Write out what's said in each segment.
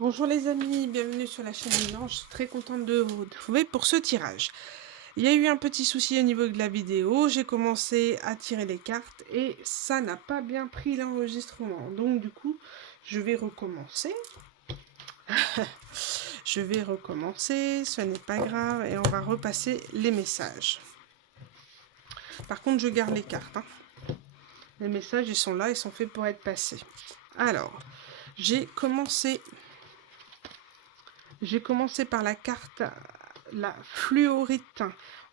Bonjour les amis, bienvenue sur la chaîne Milan. Je suis très contente de vous retrouver pour ce tirage. Il y a eu un petit souci au niveau de la vidéo, j'ai commencé à tirer les cartes et ça n'a pas bien pris l'enregistrement. Donc du coup, je vais recommencer. Ce n'est pas grave et on va repasser les messages. Par contre, je garde les cartes. Les messages, ils sont là, ils sont faits pour être passés. Alors, j'ai commencé par la carte, la fluorite.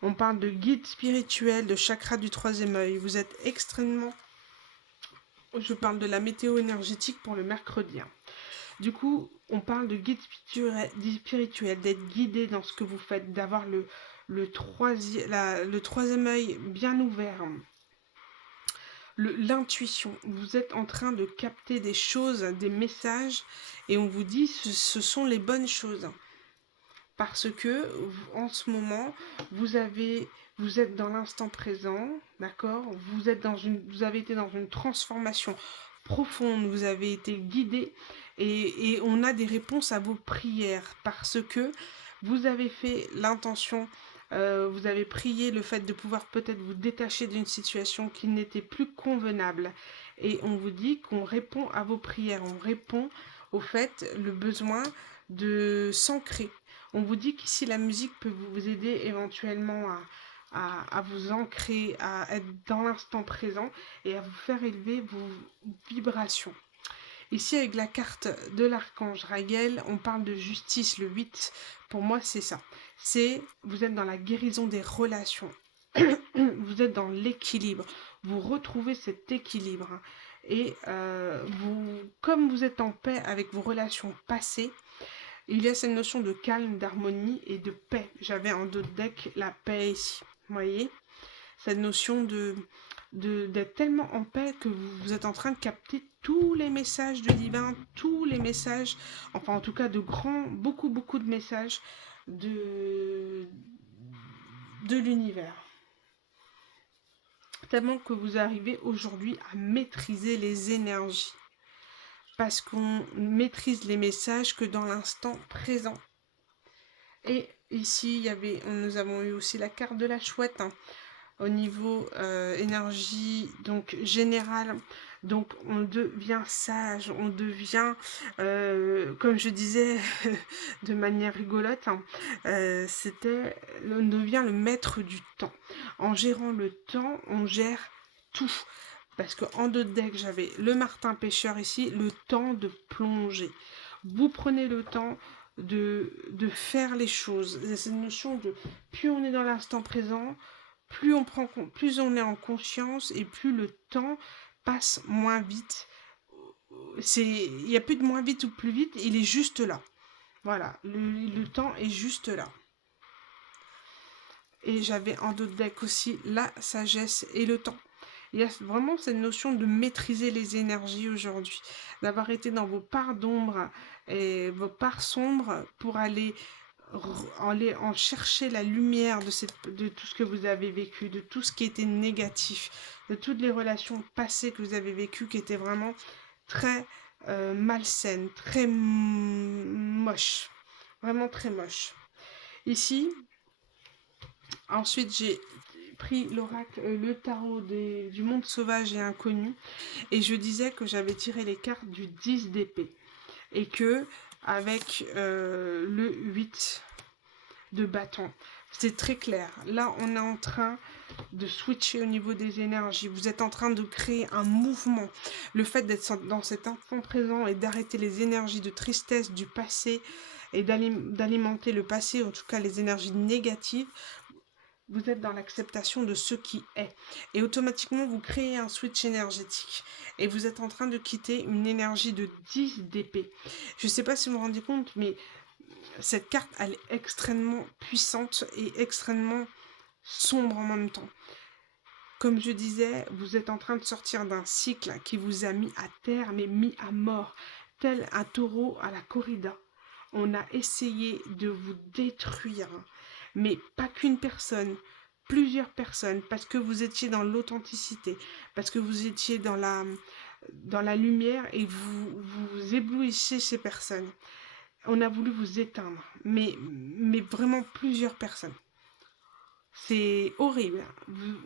On parle de guide spirituel, de chakra du troisième œil. Vous êtes extrêmement... Je parle de la météo énergétique pour le mercredi. Du coup, on parle de guide spirituel, d'être guidé dans ce que vous faites, d'avoir le troisième œil bien ouvert. L'intuition, vous êtes en train de capter des choses, des messages, et on vous dit ce sont les bonnes choses. Parce que en ce moment, vous êtes dans l'instant présent, d'accord? Vous avez été dans une transformation profonde, vous avez été guidé et on a des réponses à vos prières parce que vous avez fait l'intention, vous avez prié le fait de pouvoir peut-être vous détacher d'une situation qui n'était plus convenable. Et on vous dit qu'on répond à vos prières, on répond au fait, le besoin de s'ancrer. On vous dit qu'ici la musique peut vous aider éventuellement à vous ancrer, à être dans l'instant présent et à vous faire élever vos vibrations. Ici, avec la carte de l'archange Raguel, on parle de justice, le 8. Pour moi, c'est ça. Vous êtes dans la guérison des relations. Vous êtes dans l'équilibre. Vous retrouvez cet équilibre. Et comme vous êtes en paix avec vos relations passées, il y a cette notion de calme, d'harmonie et de paix. J'avais en dos de deck la paix ici. Vous voyez? Cette notion d'être tellement en paix que vous êtes en train de capter tous les messages du divin, tous les messages, enfin en tout cas beaucoup de messages de l'univers. Tellement que vous arrivez aujourd'hui à maîtriser les énergies. Parce qu'on maîtrise les messages que dans l'instant présent. Et ici, nous avons eu aussi la carte de la chouette au niveau énergie donc générale. Donc on devient sage, on devient, comme je disais de manière rigolote, on devient le maître du temps. En gérant le temps, on gère tout. Parce qu'en deux decks, j'avais le martin pêcheur ici, le temps de plonger. Vous prenez le temps de faire les choses. Il y a cette notion de plus on est dans l'instant présent, plus on est en conscience et plus le temps passe moins vite. Il n'y a plus de moins vite ou plus vite, il est juste là. Voilà, le temps est juste là. Et j'avais en d'autres decks aussi la sagesse et le temps. Il y a vraiment cette notion de maîtriser les énergies aujourd'hui, d'avoir été dans vos parts d'ombre et vos parts sombres pour aller en chercher la lumière de tout ce que vous avez vécu, de tout ce qui était négatif, de toutes les relations passées que vous avez vécues qui étaient vraiment très malsaines, très moches, vraiment très moches. Ici, ensuite j'ai pris l'oracle, le tarot du monde sauvage et inconnu, et je disais que j'avais tiré les cartes du 10 d'épée, et que avec le 8 de bâton, c'est très clair. Là, on est en train de switcher au niveau des énergies. Vous êtes en train de créer un mouvement. Le fait d'être dans cet instant présent et d'arrêter les énergies de tristesse du passé et d'alimenter le passé, en tout cas les énergies négatives, vous êtes dans l'acceptation de ce qui est. Et automatiquement, vous créez un switch énergétique. Et vous êtes en train de quitter une énergie de 10 d'épée. Je ne sais pas si vous vous rendez compte, mais cette carte, elle est extrêmement puissante et extrêmement sombre en même temps. Comme je disais, vous êtes en train de sortir d'un cycle qui vous a mis à terre, mais mis à mort, tel un taureau à la corrida. On a essayé de vous détruire, mais pas qu'une personne, plusieurs personnes, parce que vous étiez dans l'authenticité, parce que vous étiez dans la lumière et vous éblouissez ces personnes. on a voulu vous éteindre, mais vraiment plusieurs personnes. C'est horrible.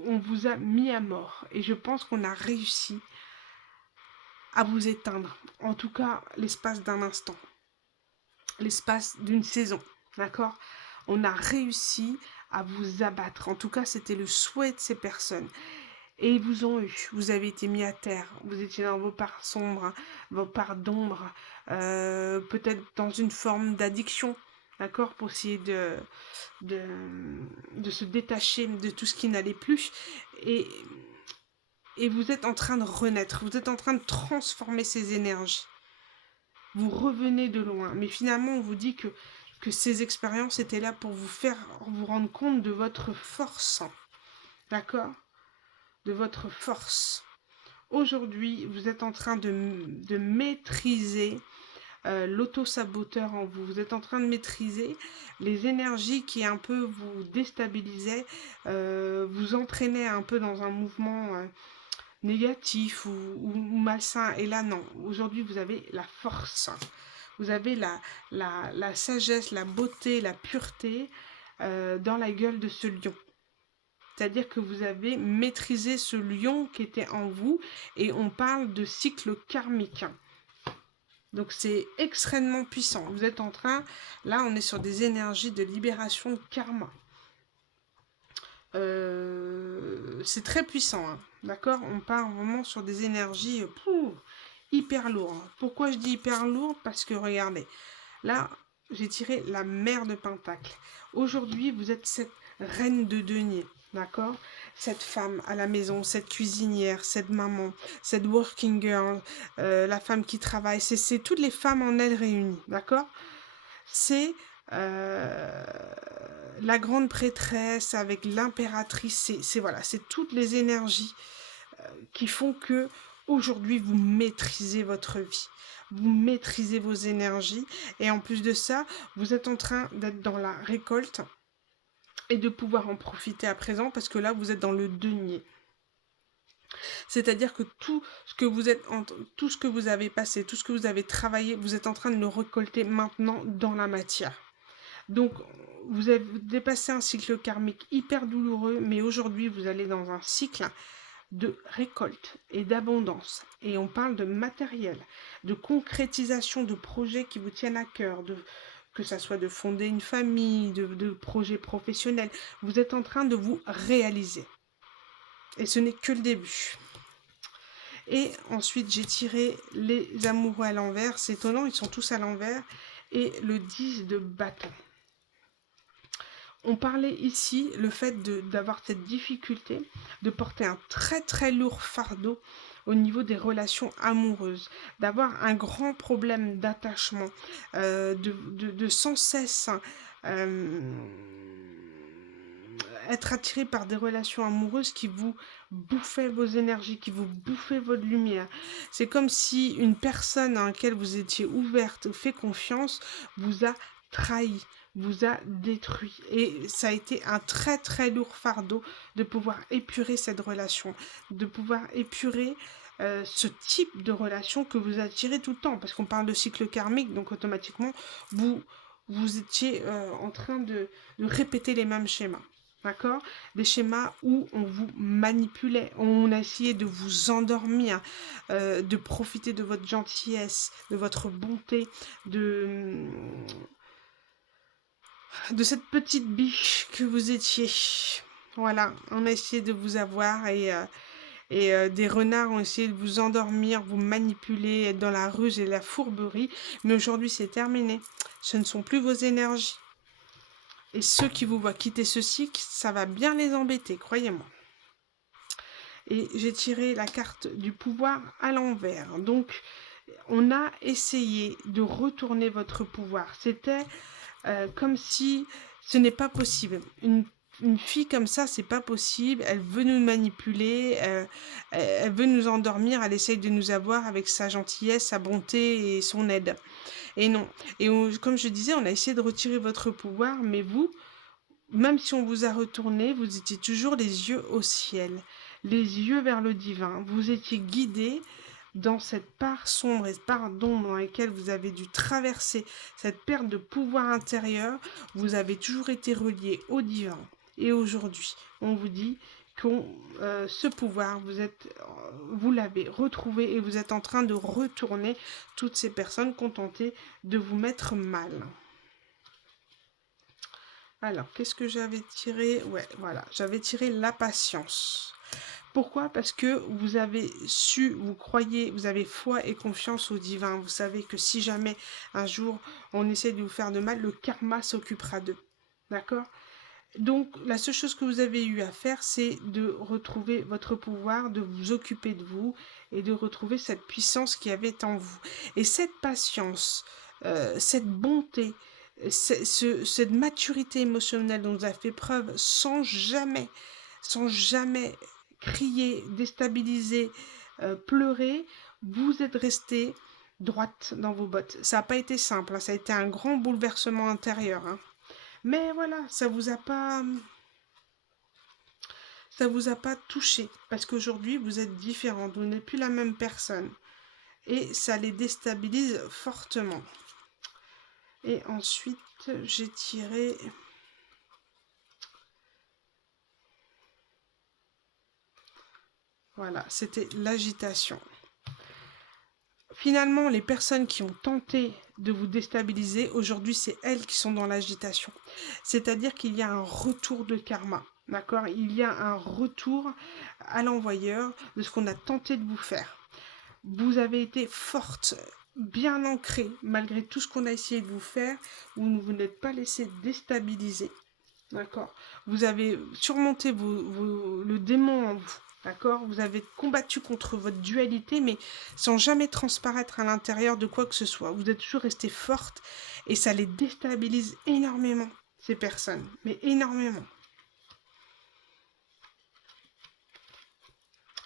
On vous a mis à mort. Et je pense qu'on a réussi à vous éteindre. En tout cas, l'espace d'un instant. L'espace d'une saison. D'accord? On a réussi à vous abattre. En tout cas, c'était le souhait de ces personnes. Et ils vous ont eu. Vous avez été mis à terre. Vous étiez dans vos parts sombres, vos parts d'ombre. Peut-être dans une forme d'addiction. D'accord? Pour essayer de se détacher de tout ce qui n'allait plus. Et vous êtes en train de renaître. Vous êtes en train de transformer ces énergies. Vous revenez de loin. Mais finalement, on vous dit que ces expériences étaient là pour vous faire vous rendre compte de votre force. D'accord? De votre force. Aujourd'hui, vous êtes en train de maîtriser l'auto-saboteur en vous. Vous êtes en train de maîtriser les énergies qui un peu vous déstabilisaient, vous entraînaient un peu dans un mouvement négatif ou malsain. Et là, non. Aujourd'hui, vous avez la force. Vous avez la sagesse, la beauté, la pureté dans la gueule de ce lion. C'est-à-dire que vous avez maîtrisé ce lion qui était en vous et on parle de cycle karmique. Donc c'est extrêmement puissant. Vous êtes en train, là on est sur des énergies de libération de karma. C'est très puissant, hein, d'accord? On part vraiment sur des énergies hyper lourdes. Pourquoi je dis hyper lourd? Parce que regardez, là j'ai tiré la mère de Pentacle. Aujourd'hui vous êtes cette reine de denier. D'accord? Cette femme à la maison, cette cuisinière, cette maman, cette working girl, la femme qui travaille, c'est toutes les femmes en elle réunies, d'accord? C'est la grande prêtresse avec l'impératrice, voilà, c'est toutes les énergies qui font que aujourd'hui vous maîtrisez votre vie. Vous maîtrisez vos énergies et en plus de ça, vous êtes en train d'être dans la récolte et de pouvoir en profiter à présent parce que là vous êtes dans le denier. C'est-à-dire que tout ce que vous avez passé, tout ce que vous avez travaillé, vous êtes en train de le récolter maintenant dans la matière. Donc vous avez dépassé un cycle karmique hyper douloureux, mais aujourd'hui vous allez dans un cycle de récolte et d'abondance. Et on parle de matériel, de concrétisation de projets qui vous tiennent à cœur, que ça soit de fonder une famille, de projets professionnels. Vous êtes en train de vous réaliser. Et ce n'est que le début. Et ensuite, j'ai tiré les amoureux à l'envers. C'est étonnant, ils sont tous à l'envers. Et le 10 de bâton. On parlait ici le fait d'avoir cette difficulté de porter un très très lourd fardeau au niveau des relations amoureuses, d'avoir un grand problème d'attachement, de sans cesse être attiré par des relations amoureuses qui vous bouffaient vos énergies, qui vous bouffaient votre lumière. C'est comme si une personne à laquelle vous étiez ouverte ou fait confiance vous a trahi, vous a détruit. Et ça a été un très très lourd fardeau de pouvoir épurer cette relation, de pouvoir épurer ce type de relation que vous attirez tout le temps. Parce qu'on parle de cycle karmique, donc automatiquement, vous étiez en train de répéter les mêmes schémas. D'accord? Des schémas où on vous manipulait, on a essayé de vous endormir, de profiter de votre gentillesse, de votre bonté, de cette petite biche que vous étiez. Voilà, on a essayé de vous avoir et des renards ont essayé de vous endormir, vous manipuler, être dans la ruse et la fourberie. Mais aujourd'hui, c'est terminé. Ce ne sont plus vos énergies. Et ceux qui vous voient quitter ce cycle, ça va bien les embêter, croyez-moi. Et j'ai tiré la carte du pouvoir à l'envers. Donc, on a essayé de retourner votre pouvoir. C'était comme si ce n'est pas possible. Une fille comme ça, c'est pas possible. Elle veut nous manipuler, elle veut nous endormir, elle essaye de nous avoir avec sa gentillesse, sa bonté et son aide. Et non. Et comme je disais, on a essayé de retirer votre pouvoir, mais vous, même si on vous a retourné, vous étiez toujours les yeux au ciel, les yeux vers le divin. Vous étiez guidé, dans cette part sombre et cette part d'ombre dans laquelle vous avez dû traverser cette perte de pouvoir intérieur, vous avez toujours été relié au divin. Et aujourd'hui, on vous dit que ce pouvoir, vous l'avez retrouvé et vous êtes en train de retourner toutes ces personnes contentées de vous mettre mal. Alors, qu'est-ce que j'avais tiré? Ouais, voilà, j'avais tiré la patience. Pourquoi? Parce que vous avez su, vous croyez, vous avez foi et confiance au divin. Vous savez que si jamais un jour on essaie de vous faire de mal, le karma s'occupera d'eux. D'accord? Donc, la seule chose que vous avez eu à faire, c'est de retrouver votre pouvoir, de vous occuper de vous et de retrouver cette puissance qui avait en vous. Et cette patience, cette bonté, cette maturité émotionnelle dont vous avez fait preuve sans jamais crier, déstabiliser, pleurer, vous êtes resté droite dans vos bottes. Ça n'a pas été simple, hein, ça a été un grand bouleversement intérieur. Hein. Mais voilà, ça vous a pas touché parce qu'aujourd'hui vous êtes différent, vous n'êtes plus la même personne et ça les déstabilise fortement. Et ensuite, j'ai tiré voilà, c'était l'agitation. Finalement, les personnes qui ont tenté de vous déstabiliser, aujourd'hui, c'est elles qui sont dans l'agitation. C'est-à-dire qu'il y a un retour de karma, d'accord? Il y a un retour à l'envoyeur de ce qu'on a tenté de vous faire. Vous avez été forte, bien ancrée, malgré tout ce qu'on a essayé de vous faire. Vous ne vous n'êtes pas laissé déstabiliser, d'accord? Vous avez surmonté le démon en vous. D'accord? Vous avez combattu contre votre dualité, mais sans jamais transparaître à l'intérieur de quoi que ce soit. Vous êtes toujours resté forte et ça les déstabilise énormément, ces personnes. Mais énormément.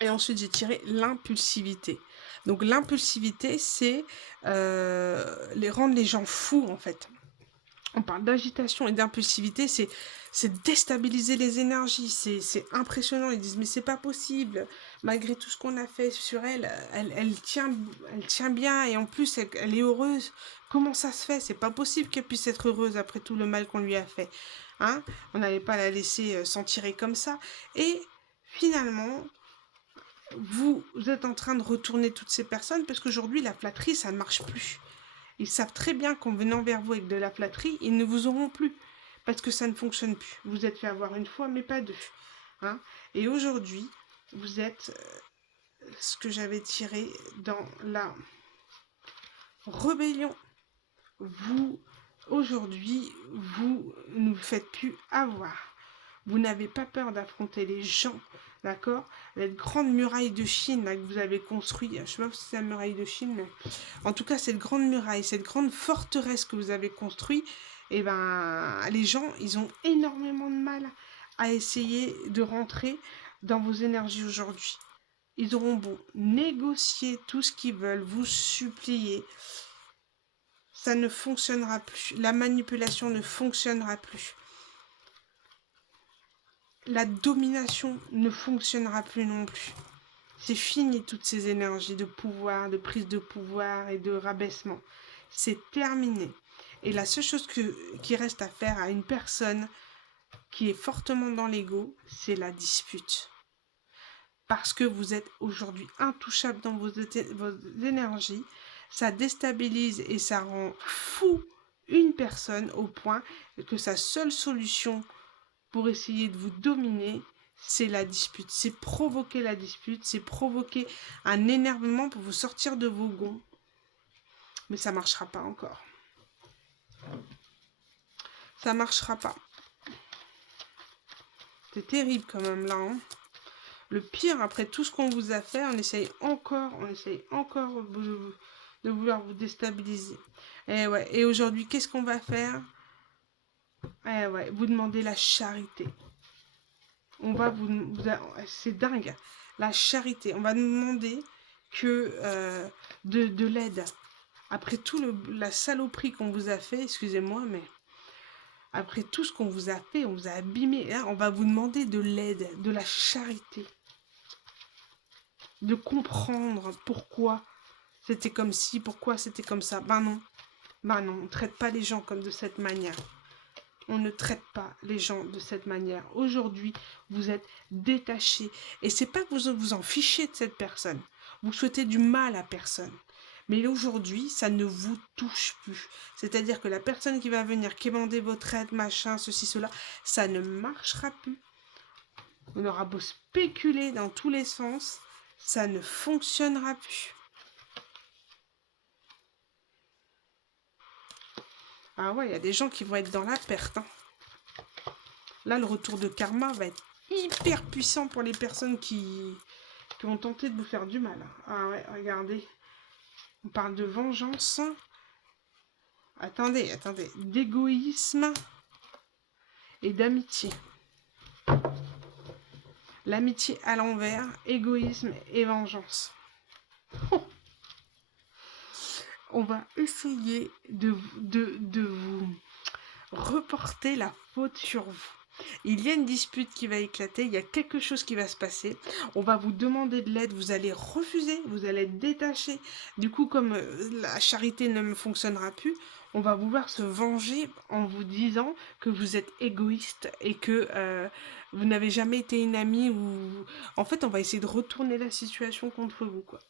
Et ensuite, j'ai tiré l'impulsivité. Donc, l'impulsivité, c'est rendre les gens fous, en fait. On parle d'agitation et d'impulsivité, c'est déstabiliser les énergies, c'est impressionnant. Ils disent mais c'est pas possible, malgré tout ce qu'on a fait sur elle, elle tient bien et en plus elle est heureuse. Comment ça se fait? C'est pas possible qu'elle puisse être heureuse après tout le mal qu'on lui a fait. Hein? On n'allait pas la laisser s'en tirer comme ça. Et finalement, vous êtes en train de retourner toutes ces personnes parce qu'aujourd'hui la flatterie ça ne marche plus. Ils savent très bien qu'en venant vers vous avec de la flatterie, ils ne vous auront plus. Parce que ça ne fonctionne plus. Vous êtes fait avoir une fois, mais pas deux. Hein? Et aujourd'hui, vous êtes ce que j'avais tiré dans la rébellion. Aujourd'hui, vous ne vous faites plus avoir. Vous n'avez pas peur d'affronter les gens. D'accord? Cette grande muraille de Chine là, que vous avez construite, je ne sais pas si c'est la muraille de Chine, mais en tout cas, cette grande muraille, cette grande forteresse que vous avez construite, eh ben, les gens, ils ont énormément de mal à essayer de rentrer dans vos énergies aujourd'hui. Ils auront beau négocier tout ce qu'ils veulent, vous supplier, ça ne fonctionnera plus. La manipulation ne fonctionnera plus. La domination ne fonctionnera plus non plus. C'est fini toutes ces énergies de pouvoir, de prise de pouvoir et de rabaissement. C'est terminé. Et la seule chose qui reste à faire à une personne qui est fortement dans l'ego, c'est la dispute. Parce que vous êtes aujourd'hui intouchable dans vos énergies, ça déstabilise et ça rend fou une personne au point que sa seule solution pour essayer de vous dominer, c'est la dispute. C'est provoquer la dispute, c'est provoquer un énervement pour vous sortir de vos gonds. Mais ça ne marchera pas encore. Ça ne marchera pas. C'est terrible quand même là. Hein. Le pire, après tout ce qu'on vous a fait, on essaye encore de vouloir vous déstabiliser. Et ouais. Et aujourd'hui, qu'est-ce qu'on va faire? Eh ouais, vous demandez la charité. On va c'est dingue, la charité. On va nous demander que de l'aide. Après tout la saloperie qu'on vous a fait, excusez-moi, mais après tout ce qu'on vous a fait, on vous a abîmé. Là, on va vous demander de l'aide, de la charité. de comprendre pourquoi c'était comme ci, pourquoi c'était comme ça. Ben non, on ne traite pas les gens comme de cette manière. On ne traite pas les gens de cette manière. Aujourd'hui, vous êtes détaché. Et c'est pas que vous vous en fichez de cette personne. Vous souhaitez du mal à personne. Mais aujourd'hui, ça ne vous touche plus. C'est-à-dire que la personne qui va venir quémander votre aide, machin, ceci, cela, ça ne marchera plus. On aura beau spéculer dans tous les sens, ça ne fonctionnera plus. Ah ouais, il y a des gens qui vont être dans la perte. Hein. Là, le retour de karma va être hyper puissant pour les personnes qui ont tenté de vous faire du mal. Ah ouais, regardez. On parle de vengeance. Attendez. D'égoïsme et d'amitié. L'amitié à l'envers, égoïsme et vengeance. On va essayer de vous reporter la faute sur vous. Il y a une dispute qui va éclater, il y a quelque chose qui va se passer, on va vous demander de l'aide, vous allez refuser, vous allez être détaché. Du coup, comme la charité ne fonctionnera plus, on va vouloir se venger en vous disant que vous êtes égoïste et que vous n'avez jamais été une amie ou... En fait, on va essayer de retourner la situation contre vous, quoi.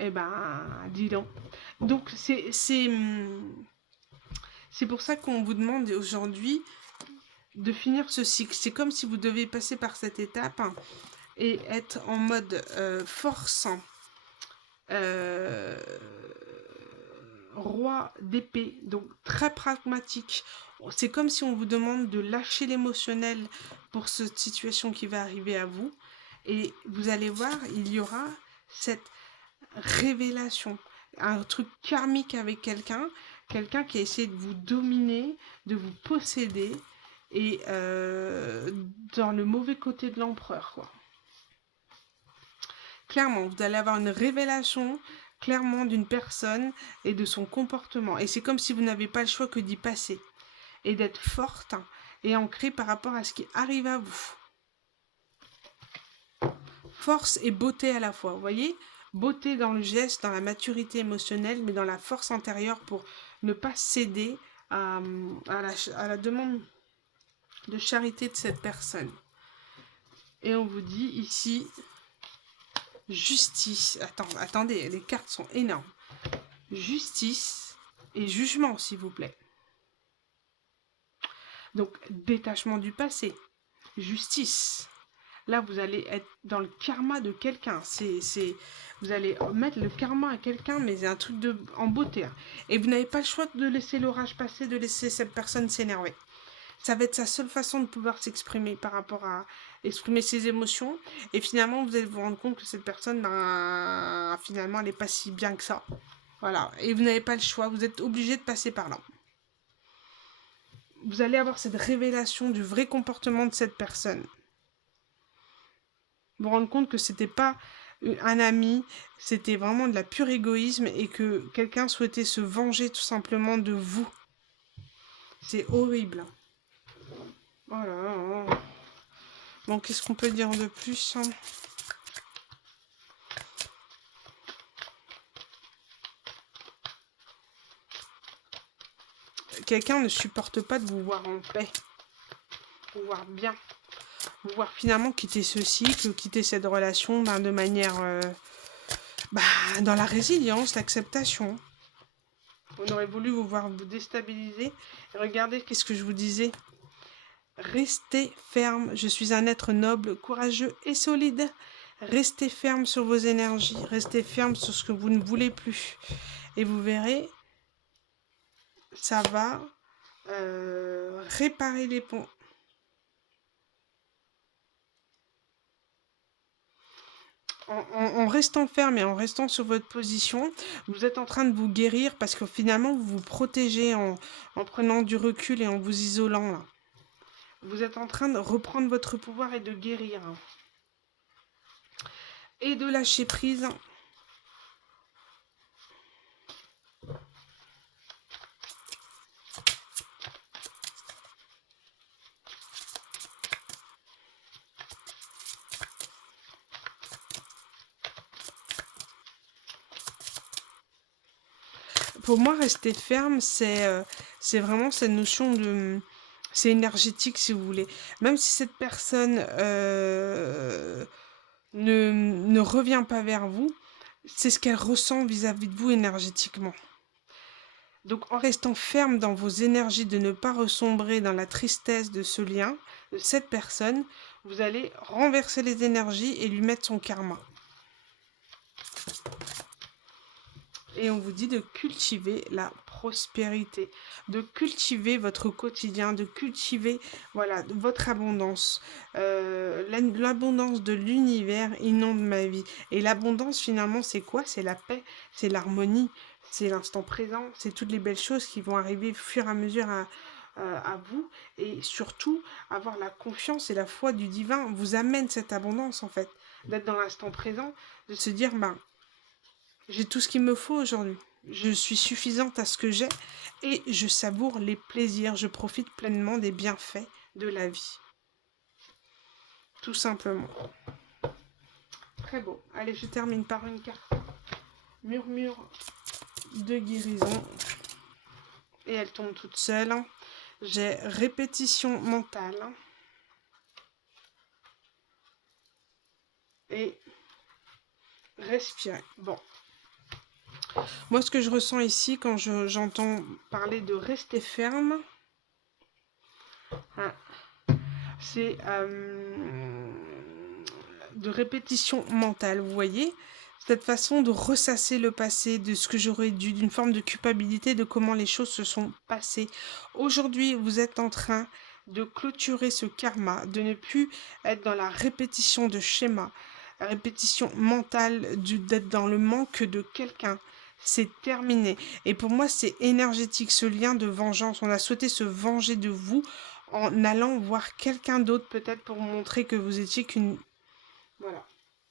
Eh ben, dis donc. Donc, c'est pour ça qu'on vous demande aujourd'hui de finir ce cycle. C'est comme si vous deviez passer par cette étape et être en mode force, roi d'épée, donc très pragmatique. C'est comme si on vous demande de lâcher l'émotionnel pour cette situation qui va arriver à vous. Et vous allez voir, il y aura cette révélation, un truc karmique avec quelqu'un qui a essayé de vous dominer, de vous posséder, et dans le mauvais côté de l'empereur, quoi. Clairement, vous allez avoir une révélation clairement d'une personne et de son comportement. Et c'est comme si vous n'avez pas le choix que d'y passer et d'être forte et ancrée par rapport à ce qui arrive à vous. Force et beauté à la fois, vous voyez ? Beauté dans le geste, dans la maturité émotionnelle, mais dans la force intérieure pour ne pas céder à la demande de charité de cette personne. Et on vous dit ici, justice. Attendez, les cartes sont énormes. Justice et jugement, s'il vous plaît. Donc, détachement du passé. Justice. Là, vous allez être dans le karma de quelqu'un. Vous allez mettre le karma à quelqu'un, mais c'est un truc en beauté. Hein. Et vous n'avez pas le choix de laisser l'orage passer, de laisser cette personne s'énerver. Ça va être sa seule façon de pouvoir s'exprimer par rapport à exprimer ses émotions. Et finalement, vous allez vous rendre compte que cette personne, finalement, elle n'est pas si bien que ça. Voilà. Et vous n'avez pas le choix. Vous êtes obligé de passer par là. Vous allez avoir cette révélation du vrai comportement de cette personne. Vous vous rendre compte que c'était pas un ami, c'était vraiment de la pure égoïsme et que quelqu'un souhaitait se venger tout simplement de vous. C'est horrible. Oh là là là. Bon, qu'est-ce qu'on peut dire de plus, hein? Quelqu'un ne supporte pas de vous voir en paix, vous voir bien, vous voir finalement quitter ce cycle, quitter cette relation de manière dans la résilience, l'acceptation. On aurait voulu vous voir vous déstabiliser. Et regardez, qu'est-ce que je vous disais? Restez ferme, je suis un être noble, courageux et solide. Restez ferme sur vos énergies, restez ferme sur ce que vous ne voulez plus. Et vous verrez, ça va réparer les ponts. En restant ferme et en restant sur votre position, vous êtes en train de vous guérir parce que finalement vous vous protégez en prenant du recul et en vous isolant là. Vous êtes en train de reprendre votre pouvoir et de guérir. Et de lâcher prise. Pour moi, rester ferme, c'est vraiment cette notion de... C'est énergétique, si vous voulez. Même si cette personne ne revient pas vers vous, c'est ce qu'elle ressent vis-à-vis de vous énergétiquement. Donc en restant ferme dans vos énergies, de ne pas ressombrer dans la tristesse de ce lien, de cette personne, vous allez renverser les énergies et lui mettre son karma. Et on vous dit de cultiver la prospérité, de cultiver votre quotidien, de cultiver voilà, votre abondance. L'abondance de l'univers inonde ma vie. Et l'abondance, finalement, c'est quoi? C'est la paix, c'est l'harmonie, c'est l'instant présent, c'est toutes les belles choses qui vont arriver au fur et à mesure à vous. Et surtout, avoir la confiance et la foi du divin vous amène cette abondance, en fait. D'être dans l'instant présent, de se dire, bah, j'ai tout ce qu'il me faut aujourd'hui. Je suis suffisante à ce que j'ai et je savoure les plaisirs. Je profite pleinement des bienfaits de la vie. Tout simplement. Très beau. Allez, je termine par une carte. Murmure de guérison. Et elle tombe toute seule. J'ai répétition mentale. Et respirer. Bon. Moi, ce que je ressens ici, quand j'entends parler de rester ferme, hein, c'est de répétition mentale, vous voyez, cette façon de ressasser le passé, de ce que j'aurais dû, d'une forme de culpabilité, de comment les choses se sont passées. Aujourd'hui, vous êtes en train de clôturer ce karma, de ne plus être dans la répétition de schémas, la répétition mentale, d'être dans le manque de quelqu'un. C'est terminé. Et pour moi, c'est énergétique, ce lien de vengeance. On a souhaité se venger de vous en allant voir quelqu'un d'autre, peut-être pour montrer que vous étiez qu'une... Voilà.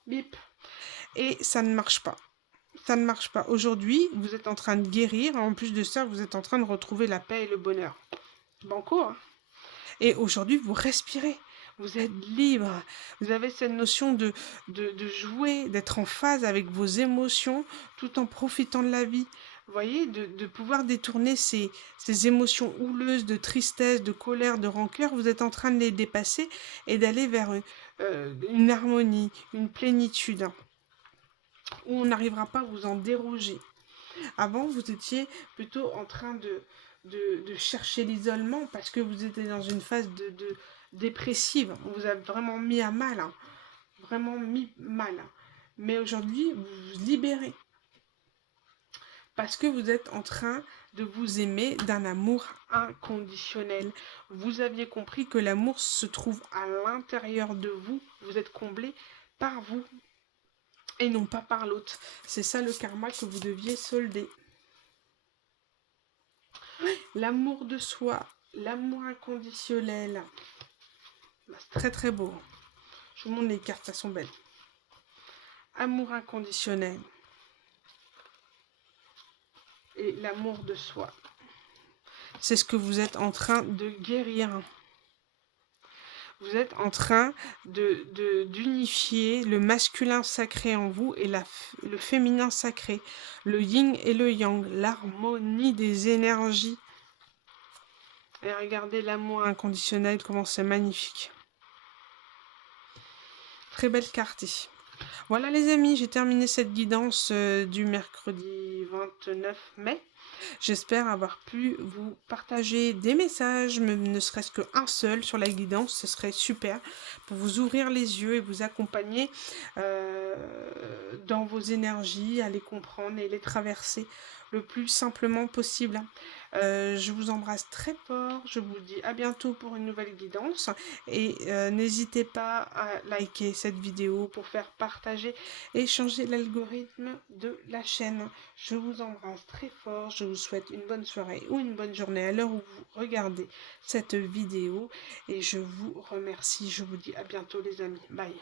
Bip. Et ça ne marche pas. Ça ne marche pas. Aujourd'hui, vous êtes en train de guérir. En plus de ça, vous êtes en train de retrouver la paix et le bonheur. Banco, hein. Et aujourd'hui, vous respirez. Vous êtes libre. Vous avez cette notion de jouer, d'être en phase avec vos émotions tout en profitant de la vie. Vous voyez, de pouvoir détourner ces émotions houleuses de tristesse, de colère, de rancœur. Vous êtes en train de les dépasser et d'aller vers une harmonie, une plénitude où on n'arrivera pas à vous en déroger. Avant, vous étiez plutôt en train de chercher l'isolement parce que vous étiez dans une phase de dépressive. On vous a vraiment mis à mal. Hein. Vraiment mis mal. Mais aujourd'hui, vous vous libérez. Parce que vous êtes en train de vous aimer d'un amour inconditionnel. Vous aviez compris que l'amour se trouve à l'intérieur de vous. Vous êtes comblé par vous et non pas par l'autre. C'est ça le karma que vous deviez solder. L'amour de soi, l'amour inconditionnel. Bah, c'est très très beau. Je vous montre les cartes, elles sont belles. Amour inconditionnel. Et l'amour de soi. C'est ce que vous êtes en train de guérir. Vous êtes en train d'unifier le masculin sacré en vous et le féminin sacré. Le yin et le yang. L'harmonie des énergies. Et regardez l'amour inconditionnel, comment c'est magnifique. Très belle carte ici. Voilà les amis, j'ai terminé cette guidance du mercredi 29 mai. J'espère avoir pu vous partager des messages, même ne serait-ce qu'un seul sur la guidance, ce serait super pour vous ouvrir les yeux et vous accompagner dans vos énergies, à les comprendre et les traverser le plus simplement possible. Je vous embrasse très fort, je vous dis à bientôt pour une nouvelle guidance et n'hésitez pas à liker cette vidéo pour faire partager et changer l'algorithme de la chaîne. Je vous embrasse très fort, je vous souhaite une bonne soirée ou une bonne journée à l'heure où vous regardez cette vidéo et je vous remercie, je vous dis à bientôt les amis, bye.